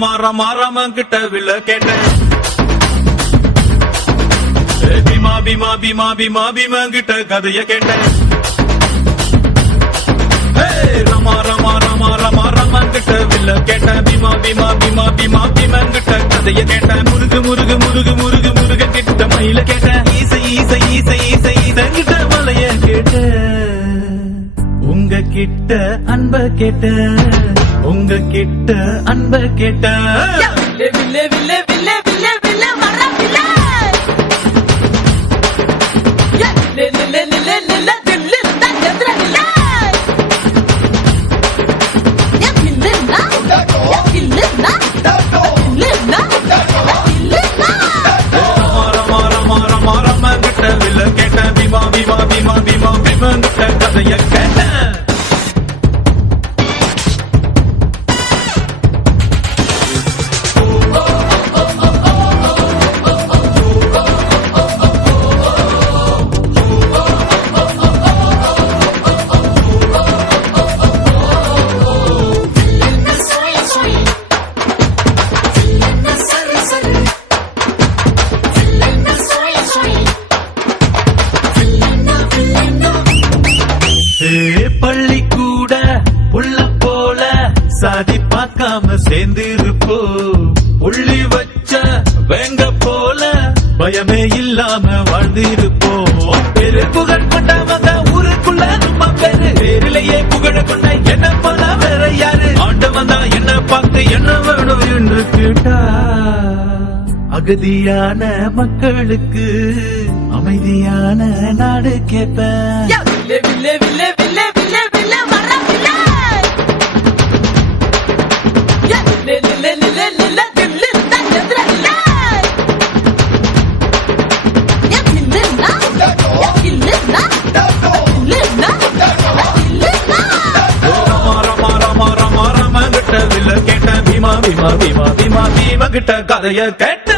ரமா ரமா ரமா கிட்ட வில்ல கேட்டேன். பீமா பீமா பீமா பீமா பீமா கிட்ட கதைய கேட்டேன். ரமா ரமா ரமா ரமா ரமா கிட்ட வில்ல கேட்டேன். பீமா பீமா பீமா பீமா பீமா கிட்ட கதைய கேட்டேன். முருகு முருகு முருகு முருகு முருக கிட்ட மயில கேட்டேன். ஈசை ஈசை ஈசை ஈசை ஈசை கிட்ட மலைய கேட்டேன். உங்க கிட்ட அன்ப கேட்ட, உங்க கிட்ட அன்ப கேட்ட. வில்லே வில்லே வில்லே வில்லே வில்லே வர வில்லே லே லே லே லே லே தில்லு தான் எதிர வில்லே யா வில்லே நா யா வில்லே நா வில்லே நா வில்லே நா. ரமா ரமா ரமா ரமா கிட்ட வில்ல கேட்டேன். பீமா பீமா பீமா பீமா பீமா கிட்ட கதைய கேட்டேன். பள்ளி கூட உள்ள போல சாதி பார்க்காம சேர்ந்திருப்போ. புள்ளி வச்ச வேங்க போல பயமே இல்லாம வாழ்ந்திருப்போம். பெரு புகழ் கொண்டவங்க ஊருக்குள்ள நம்ம பேரு. பேரிலேயே புகழ கொண்ட என்ன போல வேற யாரு? ஆண்டவன் தான் என்ன பார்த்து என்ன வேணும் என்று கேட்டா. அகதியான மக்களுக்கு அமைதியான நாடு கேட்பேன். வில்லே வில்லே வில்லே வில்லே வில்லே வில்லே வர வில்லே லே லே லே லே லே தில்லு தான் எதிர வில்லே யா வில்லே நா யா வில்லே நா வில்லே நா வில்லே நா. ரமா ரமா ரமா ரமா ரமா கிட்ட வில்ல கேட்டேன். பீமா பீமா பீமா பீமா பீமா கிட்ட கதைய கேட்டேன்.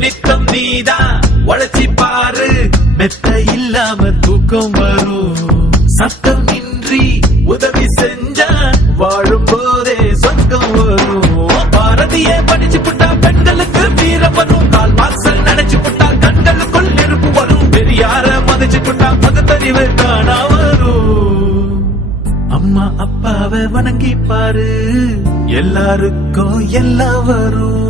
நித்தம் நீதான் உழைச்சி பாரு, மெத்த இல்லாம தூக்கம் வரும். சத்தம் இன்றி உதவி செஞ்சா வாழும் போதே சொர்க்கம் வரும். பாரதிய படிச்சு புட்டா பெண்களுக்கு வீரம் வரும். கால் வாசல் நினைச்சு புட்டா கண்களுக்குள் நெருப்பு வரும். பெரியார மதிச்சு புட்டா பகுத்தறிவு காணா வரும். அம்மா அப்பாவை வணங்கி பாரு, எல்லாருக்கும் எல்லாம் வரும்.